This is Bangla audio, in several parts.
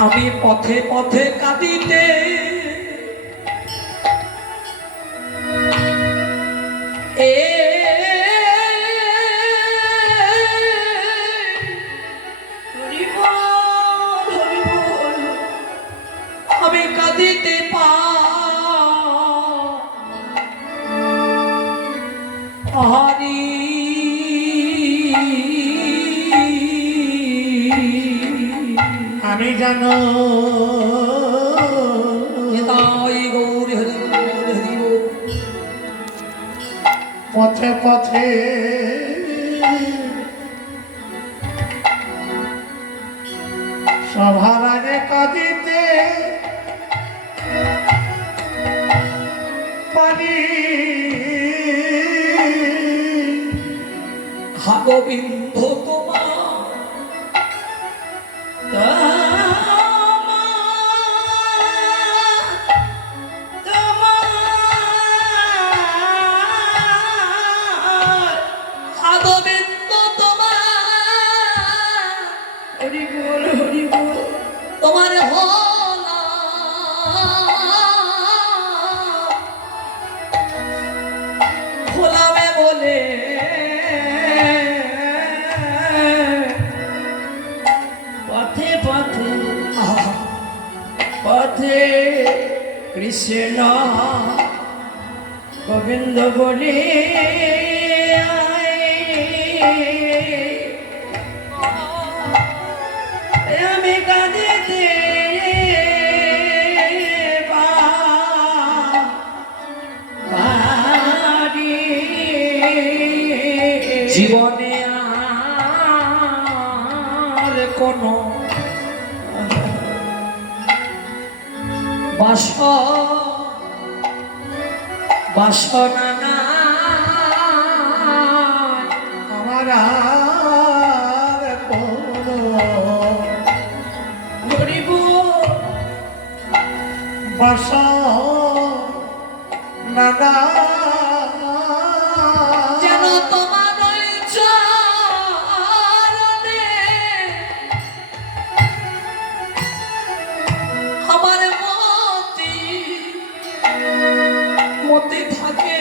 আমি পথে পথে কাঁদিতে আমি কাঁদিতে পারি আমি জানো পথে পথে সভার আগে কাঁদিতে পারি হা গোবিন্দ তোমার তোমার খোলাবে বলে পথে পথে পথে কৃষ্ণ গোবিন্দ বলে আমি কাঁদিতে পারি জীবনে আর কোনো বাসনা নাই আমার আর কোনো গরিব বাসনা যেন তোমার ওই চরণে আমার মতি থাকে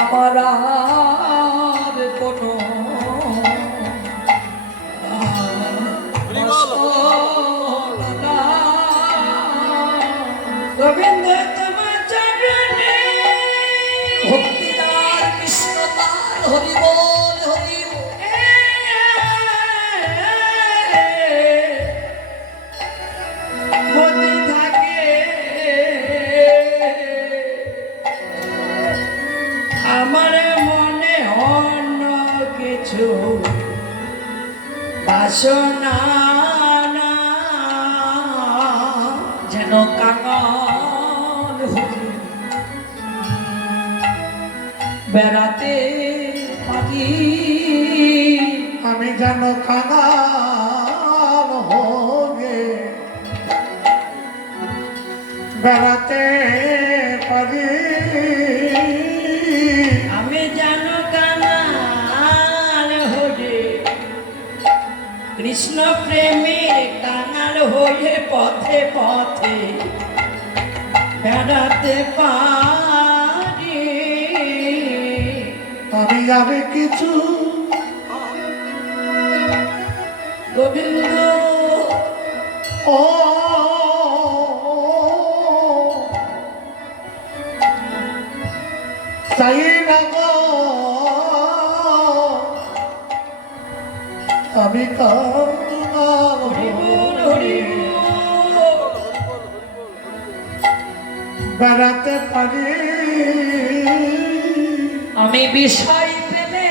আমার আর কোনো গোবিন্দ তোমার চরণে ভক্তিদার কৃষ্ণদার হরি বল হরি মতি থাকে আমার মনে অন্য কিছু বাসনা না যেন কাঙাল হয়ে বেড়াতে পারি আমি যেন কাঙাল হয়ে বেড়াতে পারি আমি যেন কাঙাল হয়ে কৃষ্ণ প্রেমের কাঙাল হয়ে পথে পথে বেড়াতে পারি আমি কিছু গোবিন্দ ও চাই না গো আমি বেড়াতে পারি আমি বিষয় পেলে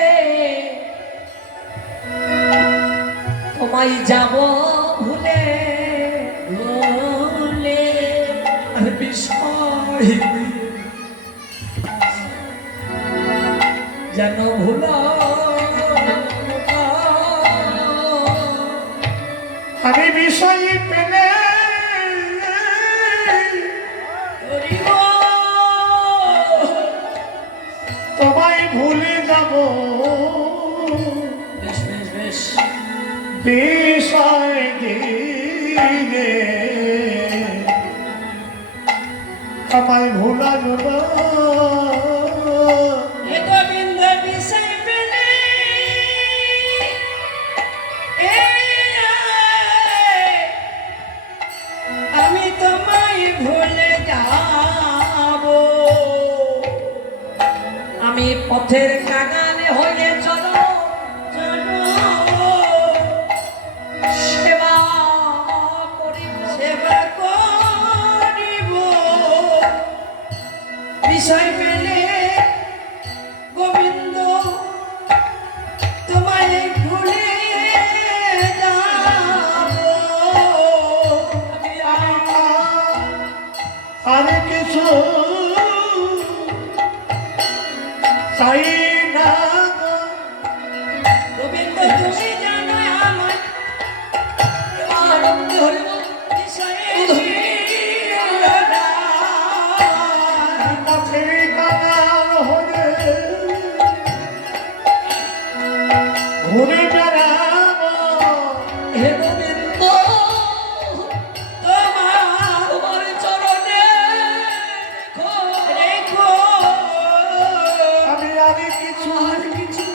তোমায় যাব ভুলে ভুলে আমি বিষয় যেন ভুলা আমি বিষয় পেলে তোমায় ভুলে যাব বিষয় দিয়ে আমায় ভুলানো না। হে গোবিন্দ বিষয় পেলে আমি তোমায় ভুলে যাব। আমি পথের কাঙালে হয়ে চলো চলো সেবা করিব। সেবা করিব। বিষয় পেলে গোবিন্দ তোমায় ভুলে যাব। আর কিছু চাই না গো। গোবিন্দ তুমি জানো আমার আনন্দ হরিব বিষয়ে পথের কাঙাল হয়ে ঘুরে বেড়াবো। হে গোবিন্দ তোমার তোমার চরণে রেখো। আমি আর কিছু আর কিছু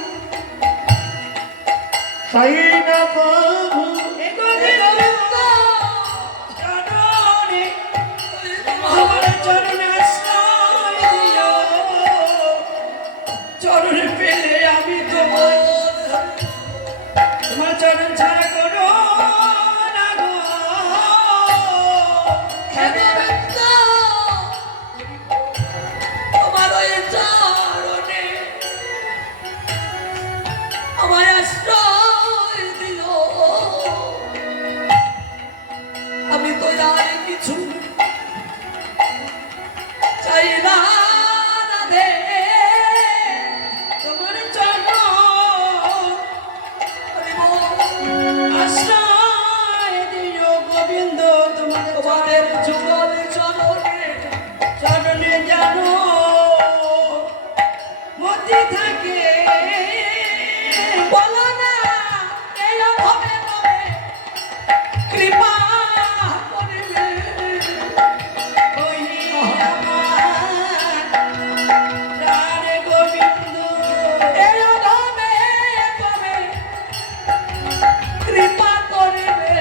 চাই না প্রভু। হে গোবিন্দ চরণে আমার চরণে আশ্রয় দিও। চরণ পেলে আমি তোমার চরণ ছাড়া করো না গো। হে গোবিন্দ তোমার ওই চরণে আমায় আশ্রয় দিও। আমি তো আর কিছু চাই না রাধে। তোমার চরণ হরিব আশ্রয় দিও গোবিন্দ। তোমার তোমাদের যুগল চরণে চরণে জানো মতি থাকে। বলো না এই অভাবে তবে কৃপা করিবে। ওই আমার প্রাণ গোবিন্দ এই অভাবে তবে কৃপা করিবে।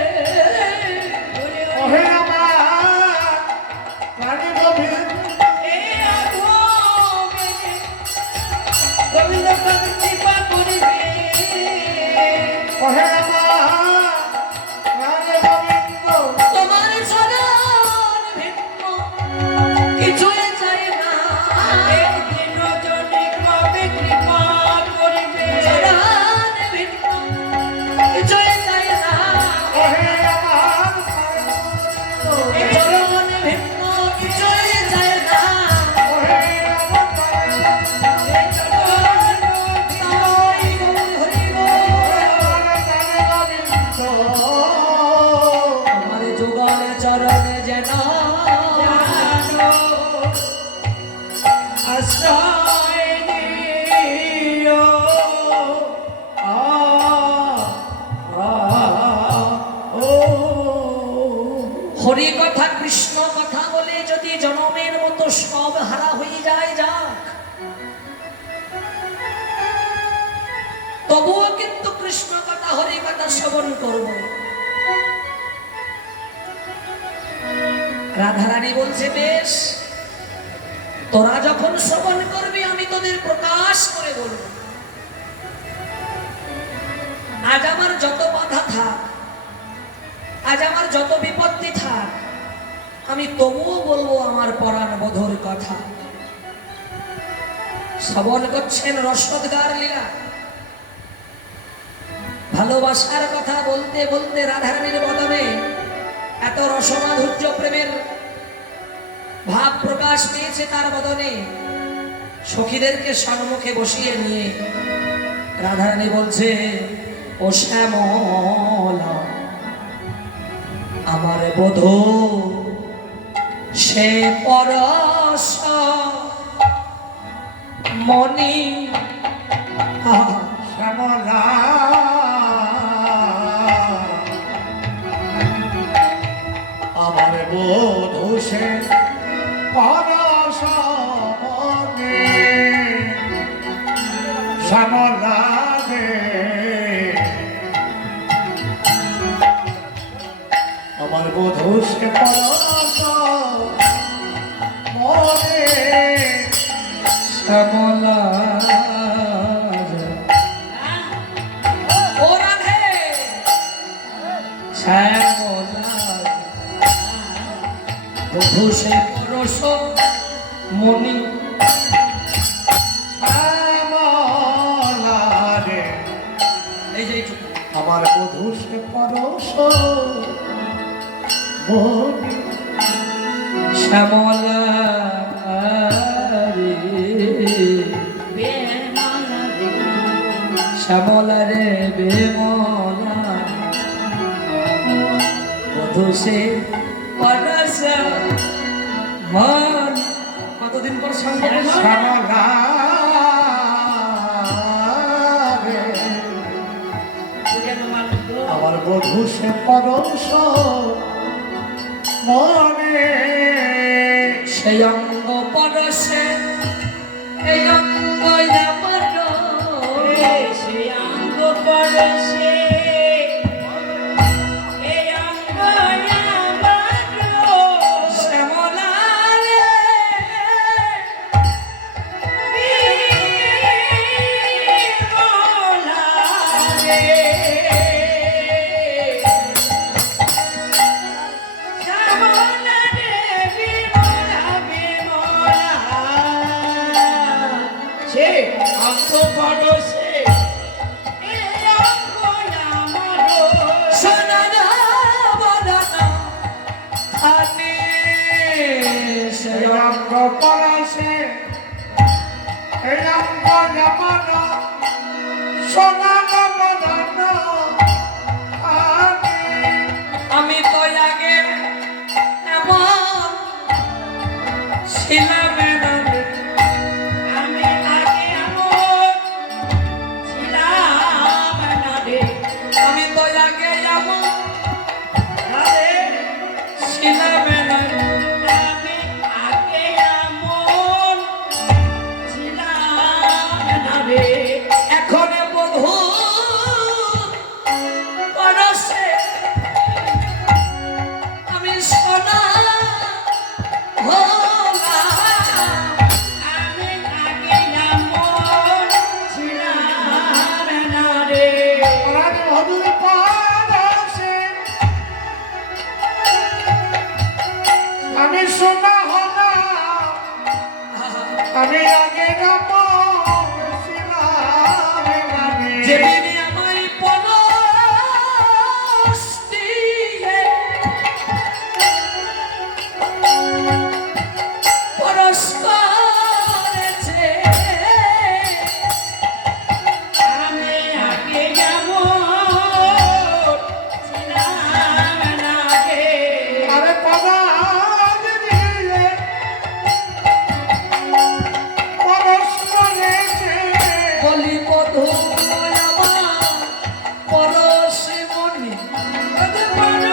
ওহে আমার প্রাণী গোবিন্দ। এই আধমে গোবিন্দ কবে কৃপা করিবে। ওহে আমার প্রাণী গোবিন্দ। তোমার চরণ ভিন্ন কিছুই চাই না। একদিন জনে কবে কৃপা করিবে। চরণ ভিন্ন কিছুই চাই না। ওহে আমার প্রাণী গোবিন্দ। চরণ ভিন্ন কিছুই চাই না। ওহে আমার প্রাণী গোবিন্দ। এই চরণ তাই হরিব আমার প্রাণী গোবিন্দ। আমার যুগল চরণে যেন জানো আশ্রয় দিও। আ ও হরি কথা কৃষ্ণ কথা বলে যদি জনমের মতো সব হারা হয়ে যায় যাক, তবুও কিন্তু কৃষ্ণ কথা হরি কথা শ্রবণ করব। রাধারানী বলছে বেশ, তোরা যখন শ্রবণ করবি আমি তোদের প্রকাশ করে বলব। আজ আমার যত বাধা থাক, আজ আমার যত বিপত্তি থাক, আমি তবুও বলবো আমার পরাণ বধুর কথা। শ্রবণ করছেন রসদগার লীলা। ভালোবাসার কথা বলতে বলতে রাধারানীর বদনে এত রসমাধুর্য প্রেমের ভাব প্রকাশ পেয়েছে তার বদনে। সখীদেরকে সম্মুখে বসিয়ে নিয়ে রাধারানী বলছে, ও শ্যামলা আমার বধূ সে পরশ মনি শ্যামলা বধূ সে পরশ মনে শ্যামলা ও রাধে শ্যামলা বধূ সে পরশ মনি শ্যামলারে এই যে এইটুকু আমার বধূ সে পরশ মনে শ্যামলা রে বেমানা রে শ্যামলা রে বেমলা বধূ সে পরশ মন কতদিন পর সঙ্গে শ্যামলারে পূজা মালিক আমার বধূ সে পরশ মনে সেই অঙ্গ পরশে এই অঙ্গ আমার সে অঙ্গ পরশে এই অঙ্গ আমার শ্যামলা রে বিমলা রে শ্যামলা রে বিমলা বিমলা সে অঙ্গ পরশে এই অঙ্গ আমার সোনারা বদনা আনে সেই অঙ্গ পরশে এই অঙ্গ যেমন সোনার বদন আনে আমি তো আগে এমন ছিলাম না রে। আমি আগে এমন ছিলাম না রে আমি তো আগে এমন আরে ছিলাম না রে। আমি আগে এমন ছিলাম না রে এখন বধূ পরশে আমি সোনা হলাম। আমি আগে এমন ছিলাম না রে রাজ মধুর পরশে আমি সোনা হলাম আমি আগে যেদিন আমায় পরশ দিয়ে পরশ করেছে আমি আগে এমন ছিলাম না রে আরে পরাজ দিলে পরশ করেছে বলি বধূ আমার পরশ মনি পরশ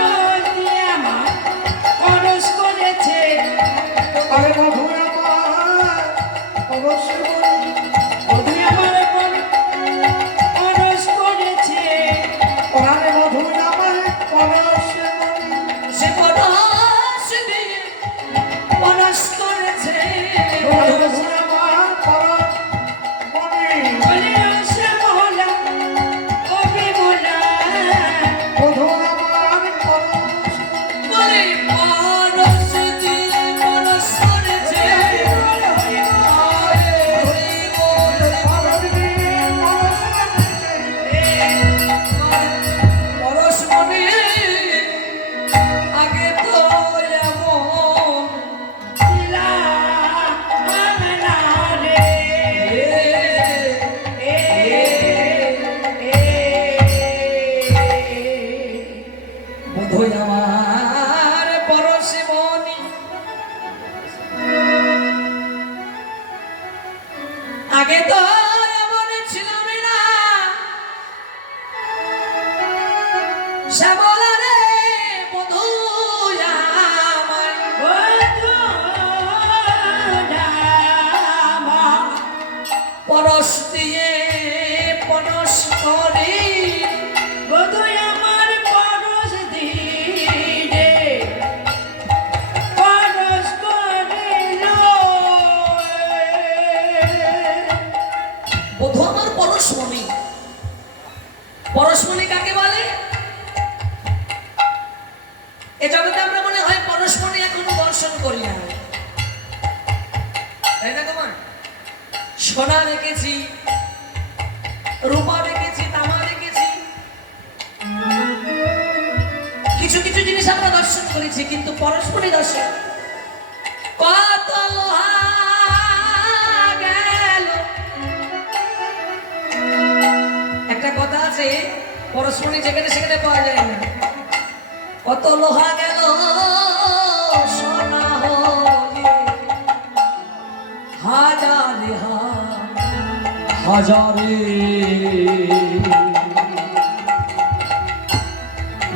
দিয়ে আমার পরশ করেছে আরে মধু আমার পরশ মনি বধূ আমার পরশ করেছে আরে মধু আমার পরশ মনি সে পরশ দিয়ে পরশ করেছে মধু আমার পরশ মনি বলে শ্যামলা ও বিমলা মধু আমার পরশ বলি পরশ দিয়ে পরশ করেছে হরি বল পরশ দিয়ে পরশ করেছে পরশ মনি আগে তো এমন ছিলাম না রে বধূ আমার পরশ মনি আগে তো এমন ছিলাম না শ্যামলা রে বধূ আমার পরশ দিয়ে পরশ করি বধূ আমার পরশ দিলে জিনিস আমরা দর্শন করেছি, কিন্তু পরস্পরই দর্শন কত লোহা গেল। একটা কথা আছে, পরস্পরই যেখানে সেখানে পাওয়া যায় না। কত লোহা গেল সোনা হয়ে হাজারে হাজারে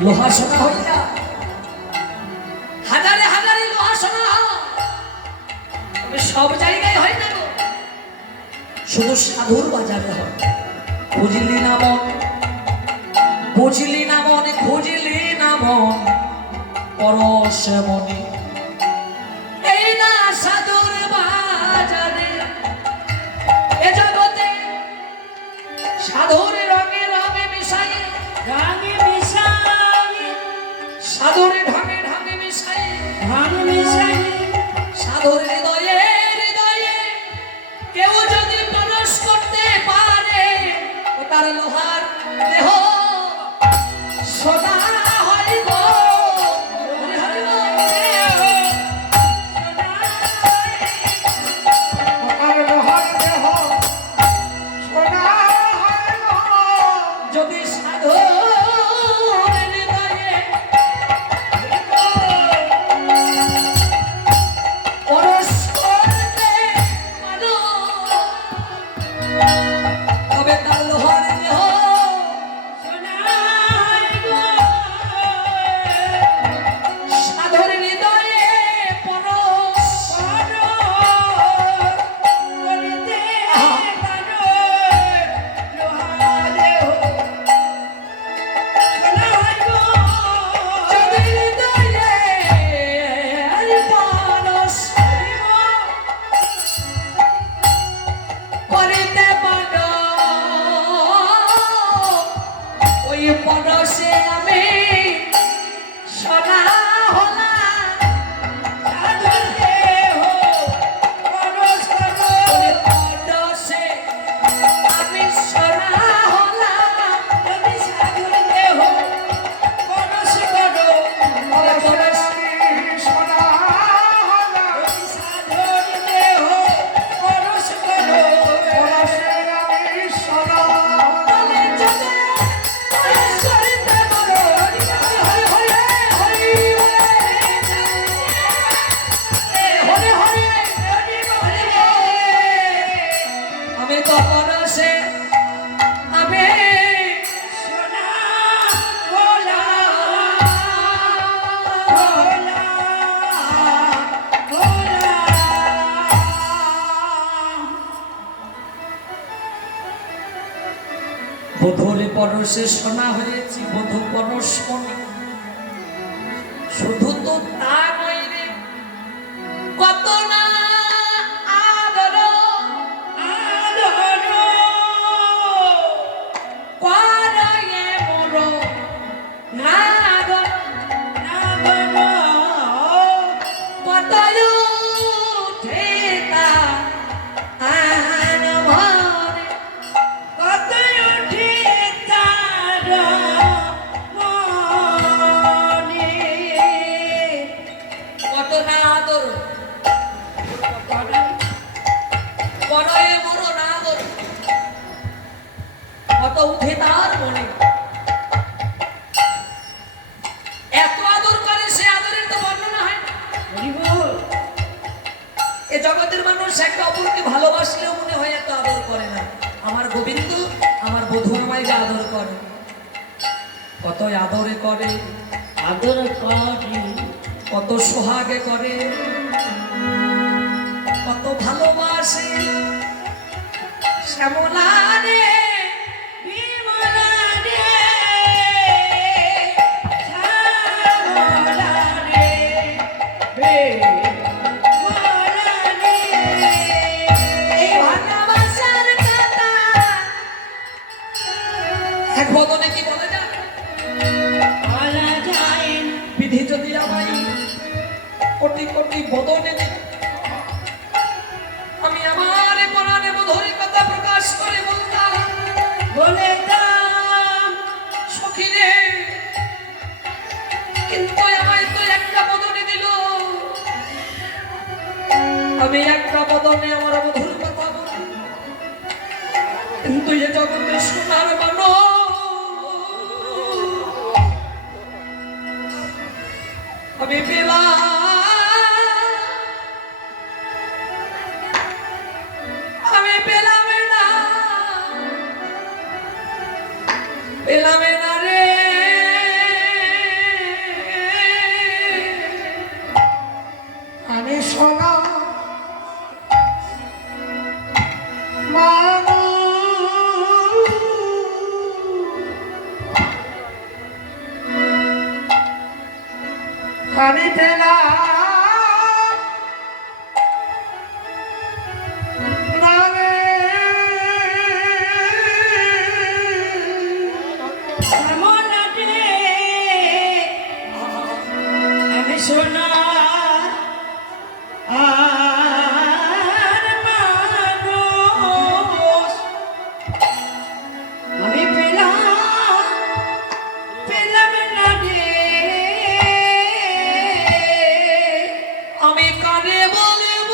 লোহা সোনা হয়ে যা, হাজারে হাজারে লোহা সোনা হয়। তবে সব জায়গায় হয় না গো, শুধু সাধুর বাজারে হয়। খুঁজলি না মন, বুঝলি না মনে, খুঁজলি না মন পরশ মনে, এই না সাধুর বাজারে। এ জগতে সাধুর রঙে রঙে মিশাই, রাগে মিশাই, সাধুর ঢঙে ঢঙে মিশাই, ভাঙে মিশাই, সাধুর হৃদয়ে হৃদয়ে কেউ যদি পরশ করতে পারে, ও তার লোহার দেহ সোনা হয় গো। হরি হরি বল। আর লোহার দেহ সোনা হয় গো। যদি সাধু হৃদয়ে পরশ করতে পারো, তবে তার লোহার দেহ সাধুর হৃদয়ে পরশ যদি হৃদয়ে পরশ করিতে পারো, ওই পরশে আমি সোনা হলাম। ওই পরশে আমি সোনা হলাম। পরশে আমি সোনা হলাম। পরশে আমি সোনা হলাম। তবে যদি পরশ করিতে পারো, হরি হরি হরি হরি হরি হরি আমি তো পরশে আমি বধুর পরশে সোনা হয়েছি, বধু পরশ মনে। শুধু তো তা নয় রে, কত না আদর করায়ে মোর নাগর, কত উঠে তা আন মনে। কত না আদর করায়ে মোর নাগর, কত উঠে তার মনে। এত আদর করে, সে আদরের তো বর্ণনা হয় না। এ জগতের মানুষ একটা অপরকে ভালোবাসলেও মনে হয় এত আদর করে না। আমার গোবিন্দ, আমার বধূ আমায় যে আদর করে, কত আদরে করে, আদর করে, কত সোহাগে করে, কত ভালোবাসে। শ্যামলা রে বিমলা রে, শ্যামলা রে, বিমলা রে। এই ভালোবাসার কথা এক বদনে কি বলা যায়? বলা যায় না। বিধি যদি আমায় কোটি কোটি বদনে দিত, আমি আমার পরাণে মধুর কথা প্রকাশ করে বলতাম, বলে দাম সখী রে। কিন্তু আমি একটা বদনে আমার বধুর কথা বলি, কিন্তু এ জগতে সোনার মানো আমি পেলাম, আমি পেলাম না, পেলাম না রে। আমি সোনা মানুষ আমি পেলাম না রে। এমন রে আমি সোনা আর মানুষ আমি পেলাম না রে। আমি কানে বলব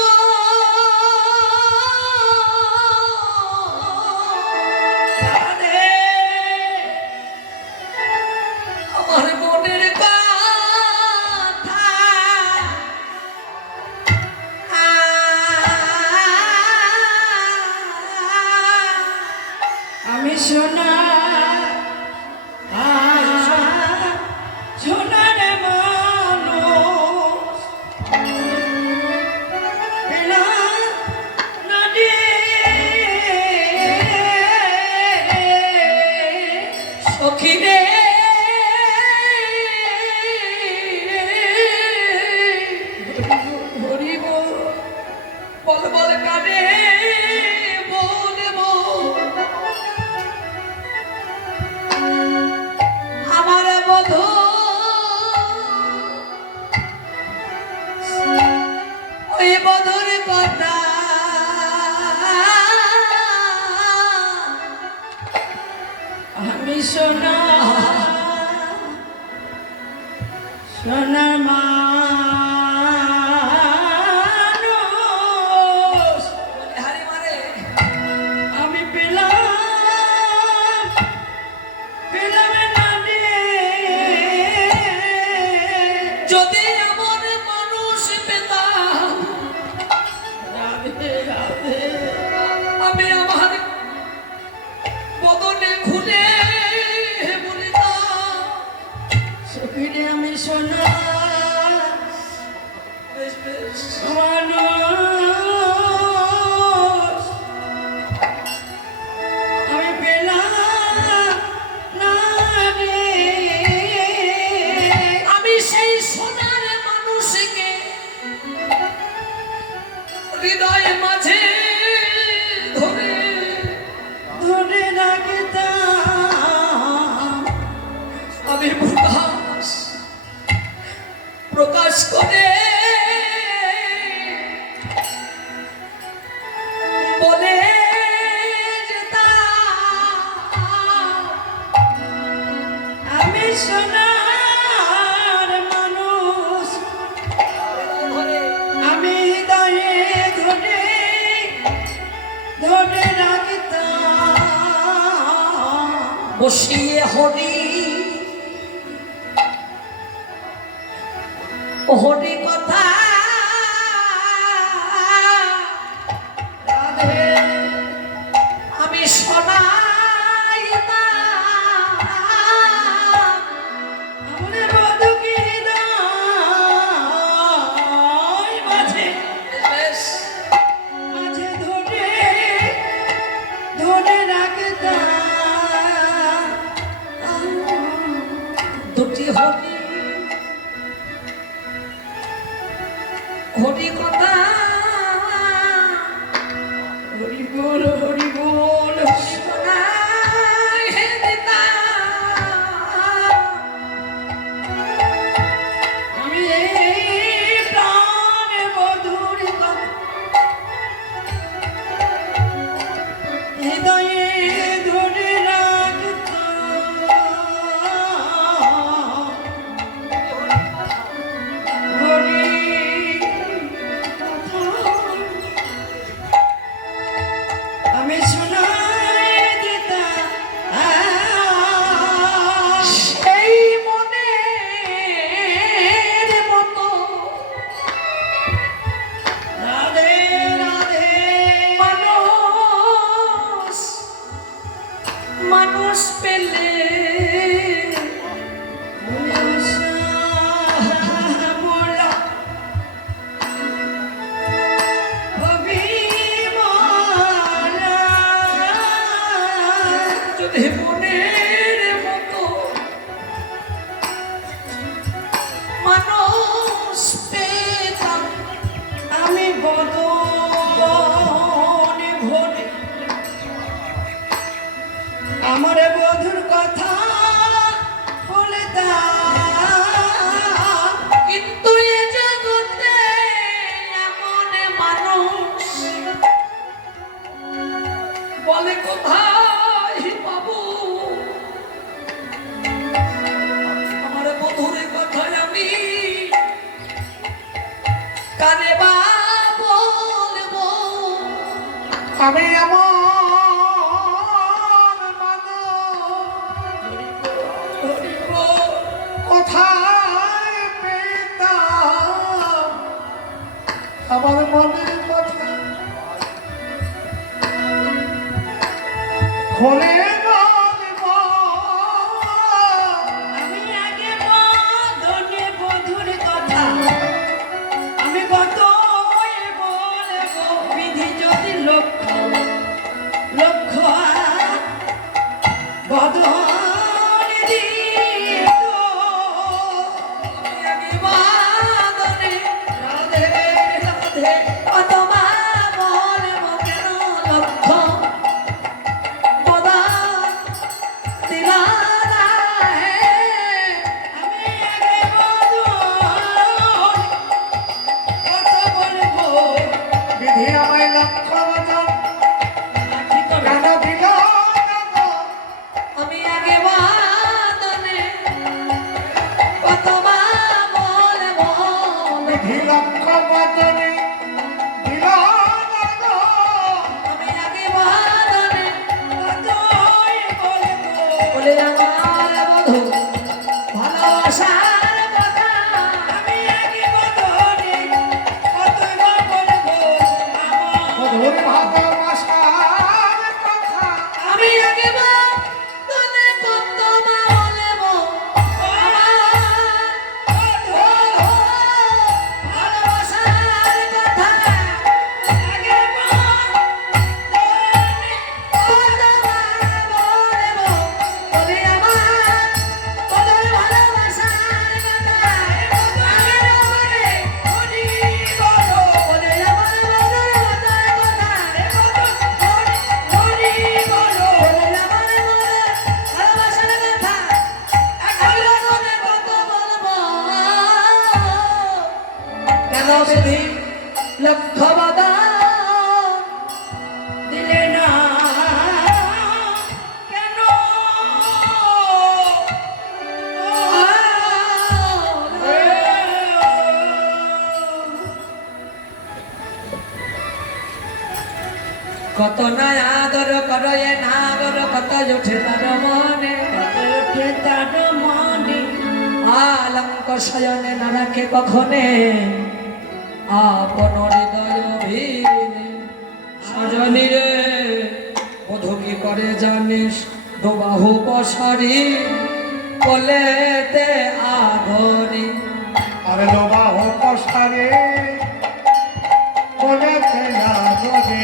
রাধে আমার মনের কথা, আমি সোনা সোনার মানুষ পেলাম না রে। সখী রে ধরিব বল বল কানে বলব আমার বধূ ওই বধুর কথা, আমি সোনা সোনার মানুষ হারি মারে আমি পেলাম না রে। যদি এমন মানুষ পেতাম রাধে রাধে আমি আমার বদনে খুলে বলিতাম সখিরে আমি সোনা বেশ বেশ মানুষ আমি পেলাম না রে। আমি সেই সোনার মানুষকে হৃদয় মাঝে ধরে ধরে রাখতাম আমি প্রকাশ করে বলে যেতাম আমি সোনার মানুষ আমি হৃদয়ে ধরে রাখতাম বসিয়ে হরি হরি কথা রাধে আমি শোনাইতাম আমার বধূকে হৃদয় মাঝে বেশ ধরে রাখতাম দুটি হরি হরি কথা হরি বল হরি বল শোনাই দিতাম আমি এই প্রাণ বধুর হৃদয়ে ধরে রাখতাম হরি কথা মানুষ পেতাম আমি বদনে ভরে আমার বধুর কথা বলতাম, কিন্তু এ জগতে এমন মানুষ বলে কোথায় বাবু আমার বধুর কথায় আমি কানে বা বলবো আমি এমন মানুষ কোথায় পেতাম আমার মনের কথা খুলে বলব। আমি আগে বদনে বধুর কথা আমি কত বলবো, বিধি যদি লক্ষ্য লক্ষ্য বদন দিত, আমি বাদনে রাধে রাধে অতমা বলবো কেন লক্ষ্য বদন দিলা না হে। আমি আগে বদন কত বলবো। বিধি আমায় লক্ষ্য বদন ঠিক হবে। কেন দিল না গো? আমি আগে বাদনে কতবা বলবো বিধি লক্ষ্য বদনে দিল না গো। আমি আগে বাদনে কতই বলবো। বলে আমার বধূ ভালোবাসার কথা আমি আগে বদনে কতই বা বলবো। আমার মধুর ভালোবাসার কথা আমি আগে বাদনে কতবা বলবো ভালোবাসার কথা আগে বদনে কতবা বলবো বলে আমার বধূর ভালোবাসার কথা আমি বলে হরি বলো। বলে আমার বধূর কথা হরি বলো। বলে আমার ভালোবাসার কথা আমি বলে কত বলবো কেন বিধি লক্ষ বাদন দিলে না কেন? কত না আদর করে নাগর কত উঠে তার মনে ওঠে তার মনে আলঙ্ক শয়নে না রাখে কখনে আপন হৃদয় ভিনে সজনী রে বধূ কি করে জানিস দোবাহু পশারি কলেতে আগরি আরে লোবা হো পশারে বলেতে লাগবে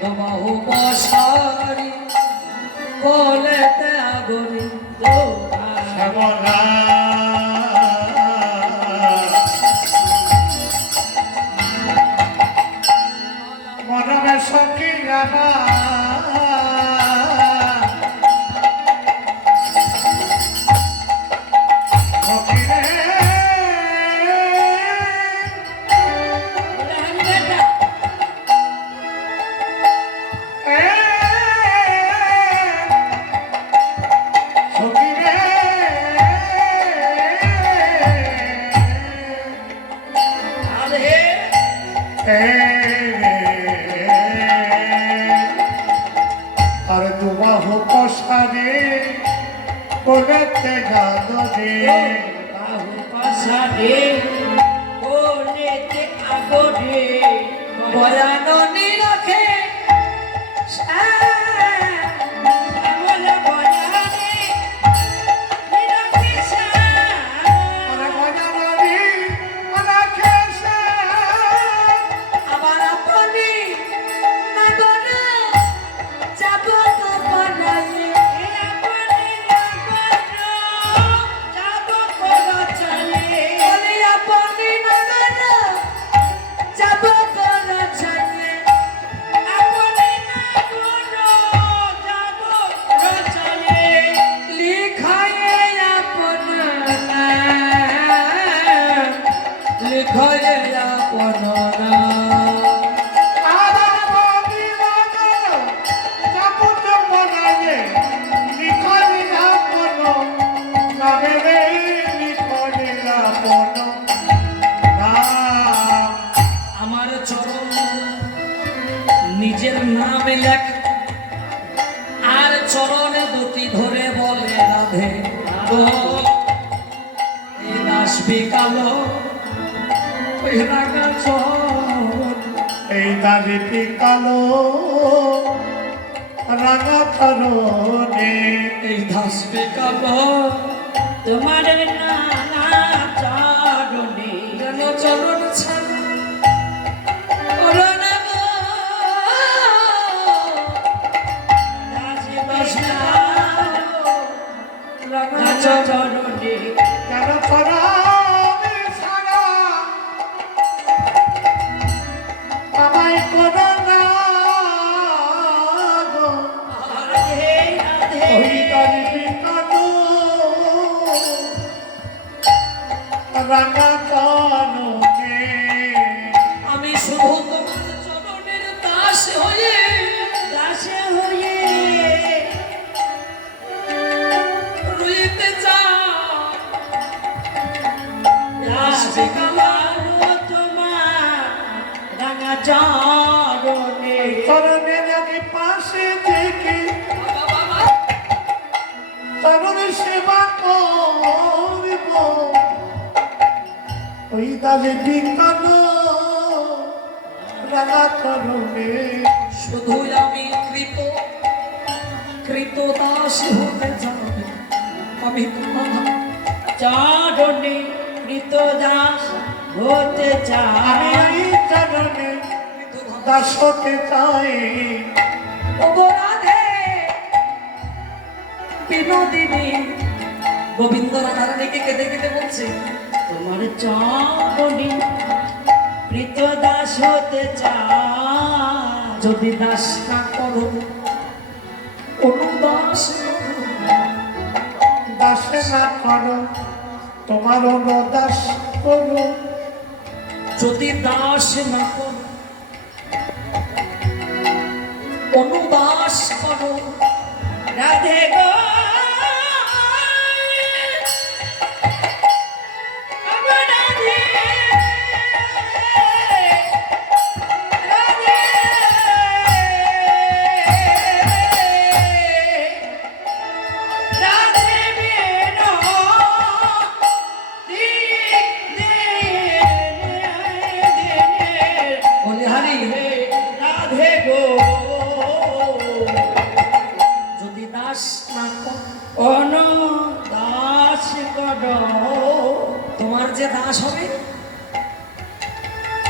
দোবাহু পশারি কলেতে আগরি শ্যামলা মনমে সখী সখী রে সখী রে আর দুবাহু পশারে বলেতে লাগবে বাহু পাশারে বলেতে আগরে বয়াননি রাখে শ্যামল বয়ানে নিরখে শ্যাম। আরে গজানবী রাখে সে আবার আপনি নাগর যাব তো বানাই এ আপনি নগর যাব করো চলে। কালো ওই রাঙা চরণ এই দাড়িটি কালো রাঙা চরণে এই দাস কালো তোমার নানা চরণে যেন চরণ ছাড়া ওরে না গো। দাসী দাস কালো রাঙা রাঙা চরণ চরণে কেন চরণে ছাড়া আমায় করো না গো। রাধে রাধে ওই দাড়িটি কালো রাঙা চরণে আমি শুধু তোমার চরণের দাস হয়ে দাসে হয়ে রইতে চাই। দাসী কালো তোমার রাঙা চরণে চরণের আগে পাশে থেকে বাবা বাবা চরণ সেবা করিব ওই দাড়িটি কালো রাঙা চরণে শুধু আমি কৃত দাস হতে যাবে আমি তোমার চরণে কৃত দাস হতে আমি চাই এই চরণে দাস হতে চাই ওগো রাধে বিনোদিনী গোবিন্দ রাধারানীকে কেঁদে কেঁদে বলছে তোমার চরণে কৃত দাস হতে চাই যদি দাস না করো অনুদাস করো দাসে না করো তোমার দাস করো যদি দাস না করো অনুদাস করো রাধে গো রাধে রাধে রাধে বিনো বলি হারি রাধে গো যদি দাস না করো অন দাস কর তোমার যে দাস হবে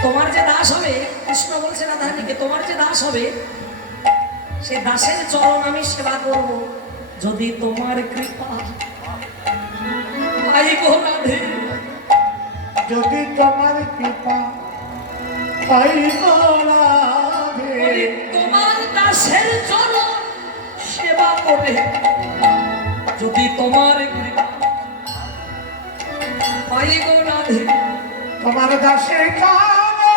তোমার যে দাস হবে কৃষ্ণ বলছে রাধারানীকে তোমার যে দাস হবে সে দাসের চরণ আমি সেবা করব যদি তোমার কৃপা পাইব রাধে যদি তোমার কৃপা পাইব রাধে বলি তোমার দাসের চরণ সেবা করে যদি তোমার কৃপা পাইব রাধে তোমার দাসে কালো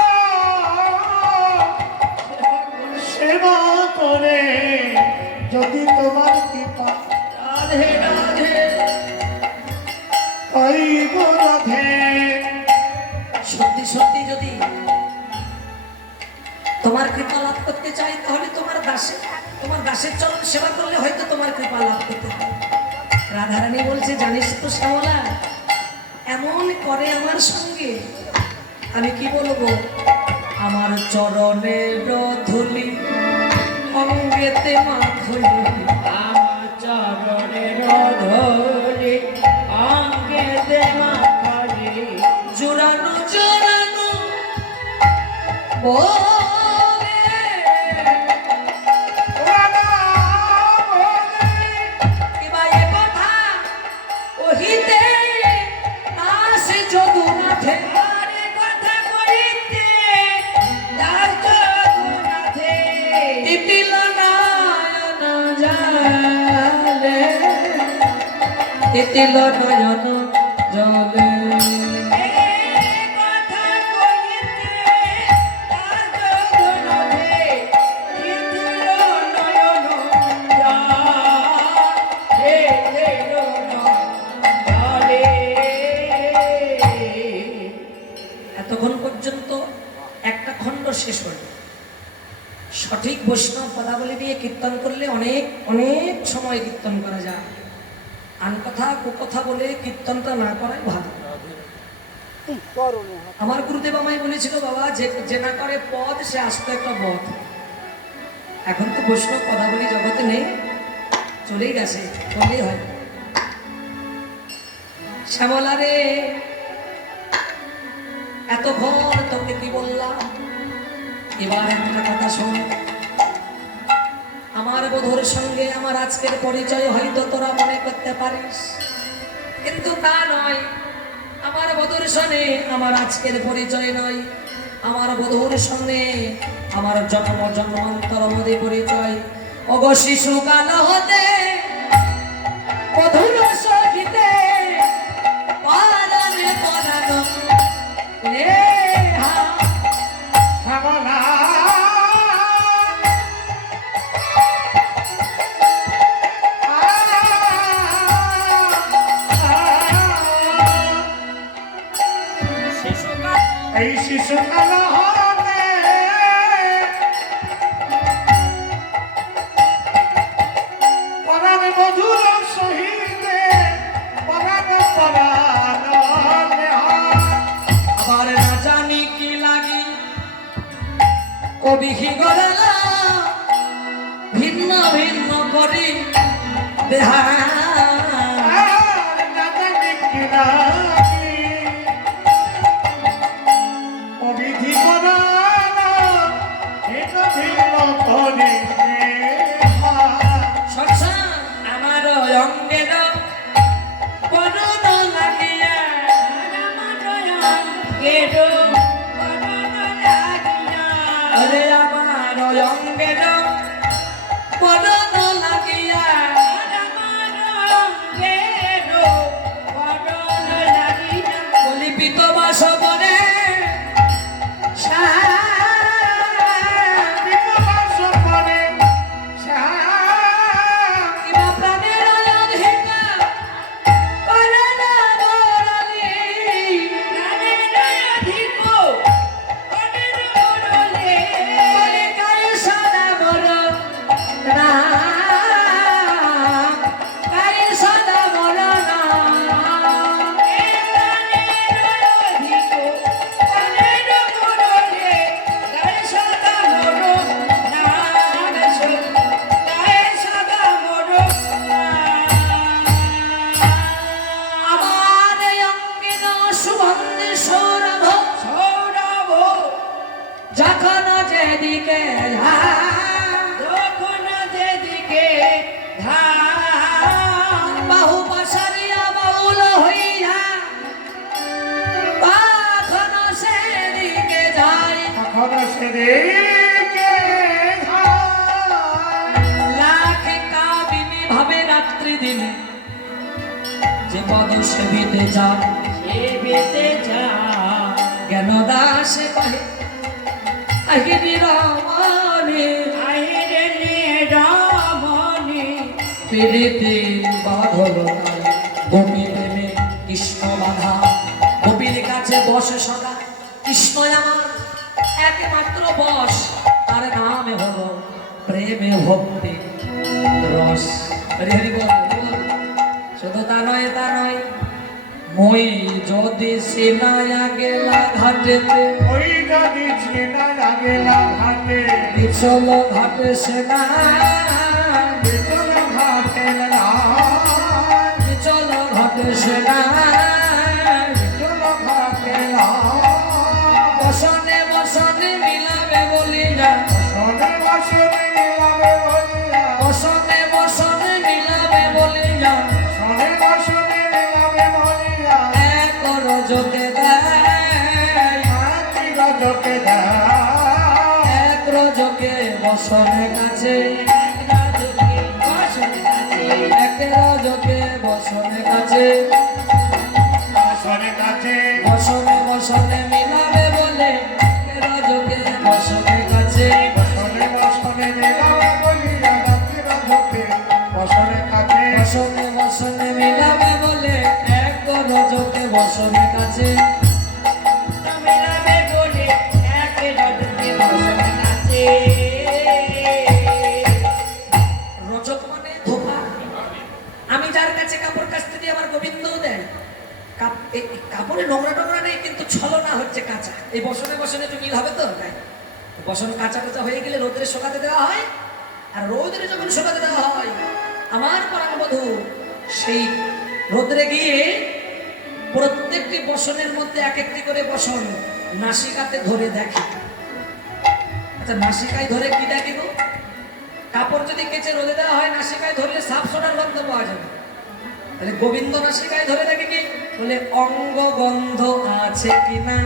সেবা করে যদি তোমার কৃপা রাধে রাধে পাইব রাধে সত্যি সত্যি যদি তোমার কৃপা লাভ করতে চাই তাহলে তোমার দাসের চরণ সেবা করলে হয়তো তোমার কৃপা লাভ করতে হবে। রাধারানী বলছে জানিস তো শ্যামলা এমন করে আমার সঙ্গে আমি কি বলবো আমার চরণের ধুলি অঙ্গেতে মাখলি আমার চরণের ধরে অঙ্গে দেমা করে জোড়ানো জোড়ানো বলে রাধা বলে কিবা এ কথা কহিতে দাস যদুনাথে আরে কথা কইতে দাস গুনাথে তিতিল নয়ন জলে তিতিল নয়ন জলে কথা কইতে দাস গুনাথে কিতিল নয়ন যা হে দেলো জালে এতক্ষণ পর্যন্ত একটা খণ্ড শেষ হল সঠিক বৈষ্ণব পদাবলী দিয়ে কীর্তন করলে অনেক অনেক সময় কীর্তন করা যায় আন কথা কুকথা বলে কীর্তনটা না করাই ভালো আমার গুরুদেব আমায় বলেছিল, বাবা যে না করে পদ সে আস্ত একটা বধ। এখন তো বৈষ্ণব পদাবলী জগতে নেই, চলেই গেছে, বললেই হয়। শ্যামলা রে, এতক্ষণ তোকে কি বললাম, এবার একটা কথা শোন। আমার বধূর সঙ্গে আমার আজকের পরিচয় হয়তো তোরা মনে করতে পারিস, কিন্তু তা নয়। আমার বধূর সঙ্গে আমার আজকের পরিচয় নয়, আমার বধূর সঙ্গে আমার জন্ম জন্মান্তর মধ্যে পরিচয়। অগ শিশুকাল হতে বধূর সহিতে পরাণে পরাণ নেহা। শ্যামলা এই শিশুকাল হতে পরাণ মধুর সহিতে পরাণ পরাণ নেহা। আবার না জানি কি লাগি কবি কি গড়ালা ভিন্ন ভিন্ন করি দেহা। আর না জানি কি লাগি অবিধি পরাণ ভিন্ন ভিন্ন করে নেহা। সৎসা আমার অঙ্গের বদন লাগিয়া, আরে আমার অঙ্গের বদন লাগিয়া, বলি পিত বাস করে বিনবাস করে শ্যাম কিবা প্রাণের অধিকা করে না বরলি, বলি গায়ে সাদা বর না, গায়ে সাদা বর না। আমার এই অঙ্গিন সুগন্ধি সৌরভ যখন যেদিকে বাহু পাশারিয়া বাউল হইয়া তখন সেদিকে যাই। তখন সেদিকে যায়। লাখ কাবিনী ভাবে রাত্রি দিনে যে পদ সেবিতে যান জ্ঞান দাসে কহে আহিরি রমণী পীড়িতে বাঁধল তাই গোপী প্রেমে কৃষ্ণ বাধা। গোপীর কাছে বসে সদা কৃষ্ণ আমার একমাত্র বস, তার নামে হলো প্রেমে ভক্তি রস। হরি হরি বল, হরি বল। শুধু তা নয়, তা নয়, মই যদি সিনায়া গেলা ঘাটেতে, ওই যদি ছিনা লাগেলা ঘাটে পিছল ঘাটে সেনা, বিচল ঘাটে পিছল ঘাটে সেনা। বিচল ঘাটে বসনে বসনে মিলাবে বলিয়া, শোনে বাসনে মিলাবে বলিয়া বসনে বসনে মিলাবে বলিয়া, শোনে বাসনে মিলাবে বলিয়া এক রজকে দেয়, মাতৃ রজকে দেয়। এক রজকে বসনে কাছে, এক রজকে বসনে কাছে, বাসনে কাছে বসনে বসনে মিলাবে বলে এক রজকে বসনে কাছে। বসনে বসনে মিলাবে বলিয়া রাত্রি রজকে বসনে কাছে বসনে বসনে মিলাবে বলে এক রজকে বসনে কাছে। রজক মানে ধোপা। আমি যার কাছে কাপড় কাচতে দিই আমার গোবিন্দও দেয়, কাপড়ে নোংরা টোংরা নেই, কিন্তু ছলনা হচ্ছে কাঁচা। এই বসনে বসনে একটু মিল হবে তো? তাই বসন কাঁচা কাঁচা হয়ে গেলে রোদ্রে শোকাতে দেওয়া হয়, আর রোদ্রে যখন শোকাতে দেওয়া হয় আমার পরাণ বধূ সেই রোদ্রে গিয়ে প্রত্যেকটি বসনের মধ্যে এক একটি করে বসন নাসিকাতে ধরে দেখে। আচ্ছা, নাসিকায় ধরে কি দেখে গো? কাপড় যদি কেচে রোদে দেওয়া হয়, নাসিকায় ধরলে সাপ সোনার গন্ধ পাওয়া যাবে। তাহলে গোবিন্দ নাসিকায় ধরে দেখে কি বলে, অঙ্গ গন্ধ আছে কিনা,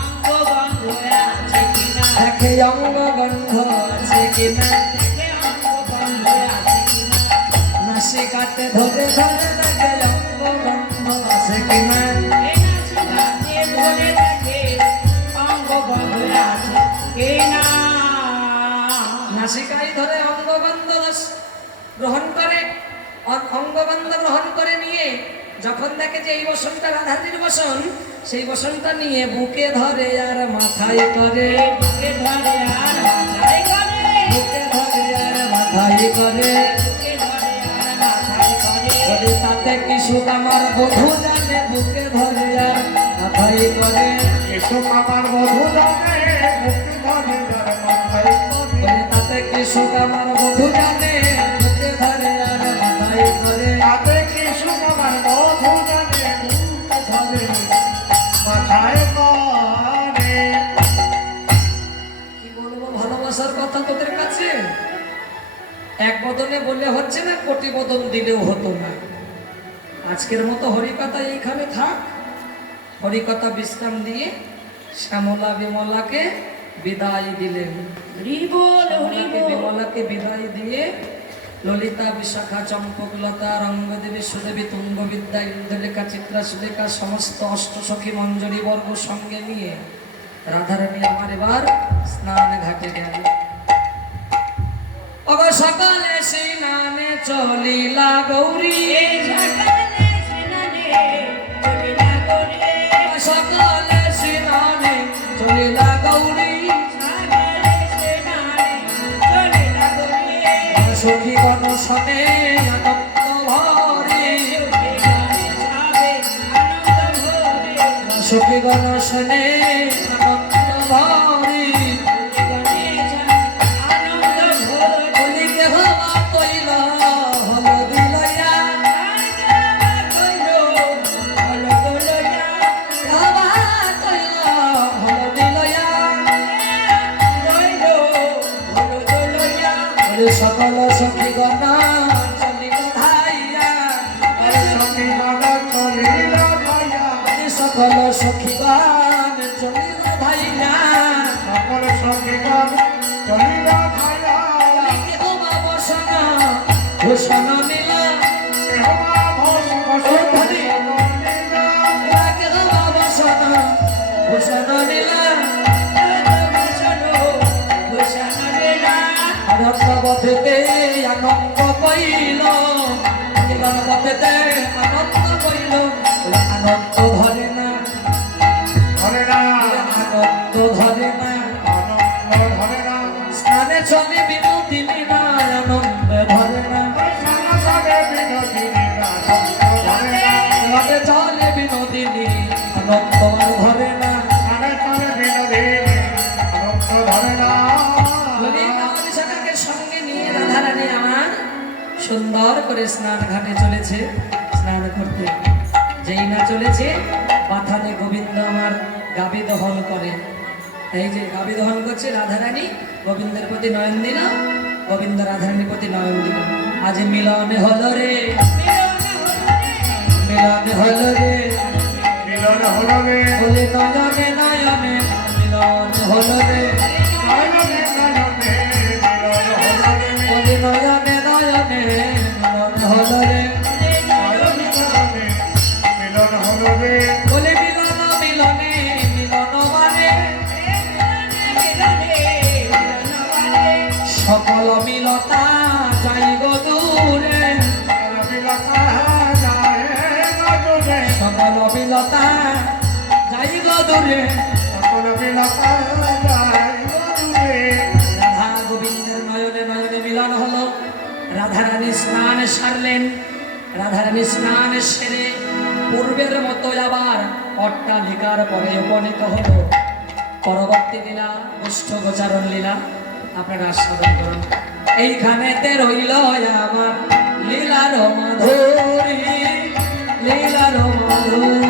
অঙ্গ গন্ধ আছে কিনা, দেখে অঙ্গ গন্ধ আছে কিনা, দেখে অঙ্গ গন্ধ আছে কিনা, নাসিকাতে ধরে ধরে দেখে অঙ্গ গন্ধ আছে কিনা। এই নাসিকাতে ধরে দেখে অঙ্গ গন্ধ আছে কিনা। নাসিকায় ধরে অঙ্গগন্ধ গ্রহণ করে, অঙ্গগন্ধ গ্রহণ করে নিয়ে যখন দেখে যে এই বসনটা রাধারানীর বসন, সেই বসনটা নিয়ে বুকে ধরে আর মাথায় করে, বুকে ধরে আর মাথায় করে, বুকে ধরে আর মাথায় করে। বুকে ধরে আর মাথায় করে। বলে তাতে কি সুখ আমার বধূ জানে, বুকে ধরে আর মাথায় করে। এসব আমার বধূ জানে, মুক্তি ধরে যার মাথায় করে। বলে তাতে কি সুখ আমার বধূ জানে, বুকে ধরে আর মাথায় করে। তাতে কি সুখ আমার বধূ জানে, মুক্তি ধরে মাথায় করে। কি বলবো ভালোবাসার কথা তোদের কাছে? এক বদনে বললে হচ্ছে না, কোটি বদন দিলেও হতো না। আজকের মতো হরিকথা এইখানে থাক। হরিকথা বিশ্রাম দিয়ে শ্যামলা বিমলাকে বিদায় দিলেন। হরি বল, হরি শ্যামলাকে বল। বিমলাকে বিদায় দিয়ে ললিতা, বিশাখা, চম্পকলতা, রঙ্গদেবী, সুদেবী, তুঙ্গবিদ্যা, ইন্দ্রলেখা, চিত্রা, সুলেখা সমস্ত অষ্টসখী মঞ্জরী বর্গ সঙ্গে নিয়ে রাধারানী আমার এবার স্নান ঘাটে গেল। অগ সকালে স্নানে চলিলা গৌরী, এই সকালে স্নানে চলিলা গৌরী, সকালে স্নানে চলিলা গৌরী। সকালে স্নানে চলিলা গৌরী। সখী গণ শনে আনন্দ ভরে, সুখে গানে সাবে আনন্দ ভরে, সখী গণ শনে আনন্দ ভরে। সুখে গানে আনন্দ ভরে। বলি কেহ বা কইল হলদি লইয়া, আগে কইল হলদ লইয়া, কেহ বা কইল হলদি লইয়া। কইল হলদ লইয়া। বলি সকল সখী গণ চলিল ধাইয়া, সখী গণ চলিল ধাইয়া, বলি সকল সখী গণ চলিল ধাইয়া। সকল সখী গণ চলিল ধাইয়া। কেহ বা বসন ভূষণ নীলা, কেহবা ভস্ম শোভন নীলা, কেহ বা বসন ভূষণ নীলা। আনন্দ পথেতে আনন্দ কইল, জীবন পথেতে আনন্দ কইল। আনন্দ ধরে না, ধরে না, আনন্দ ধরে না। আনন্দ ধরে না। স্নানে চলে বিনোদিনী না, আনন্দ ধরে না। সারা সারে বিনোদিনী আনন্দ ধরে না। স্নানে চলে বিনোদিনী আনন্দ আর ধরে না। সারে সারে বিনোদিনী আনন্দ ধরে না। ললিতা বিশাখাকে সঙ্গে নিয়ে রাধারানী আমার সুন্দর করে স্নান ঘাটে চলেছে স্নান করতে। যেই না চলেছে বাথানে গোবিন্দ আমার গাবি দহন করে। এই যে গাবি দহন করছে, রাধারানী গোবিন্দের প্রতি নয়ন দিল, গোবিন্দ রাধারানীর প্রতি নয়ন দিল। আজ মিলনে হলো রে, মিলনে হলো রে, মিলন হলো রে, বলে নয়নে নয়নে মিলন হলো রে, নয়নে নয়নে মিলন হলো রে, বলে নয়নে নয়নে মিলন হলো রে। নয়নে নয়নে মিলন হলো রে। বলে মিলন মিলনে মিলন মানে সকল মিলতা যাই গো দূরে, রবিলাতা যায় গদুরে, সকল মিলতা যাই গো দূরে। সকল বিলাতা যায় গদুরে। রাধা গোবিন্দের নয়নে নয়নে মিলন হলো। রাধারানী স্নান সারলেন। রাধারানী স্নান সেরে পূর্বের মতো আবার অট্টালিকার পরে উপনীত হলো পরবর্তী লীলা অষ্টগোচারণ লীলা। আপনারা আস্বাদন করুন। এইখানেতে রইল আমার লীলার মাধুরী, লীলার মাধুরী।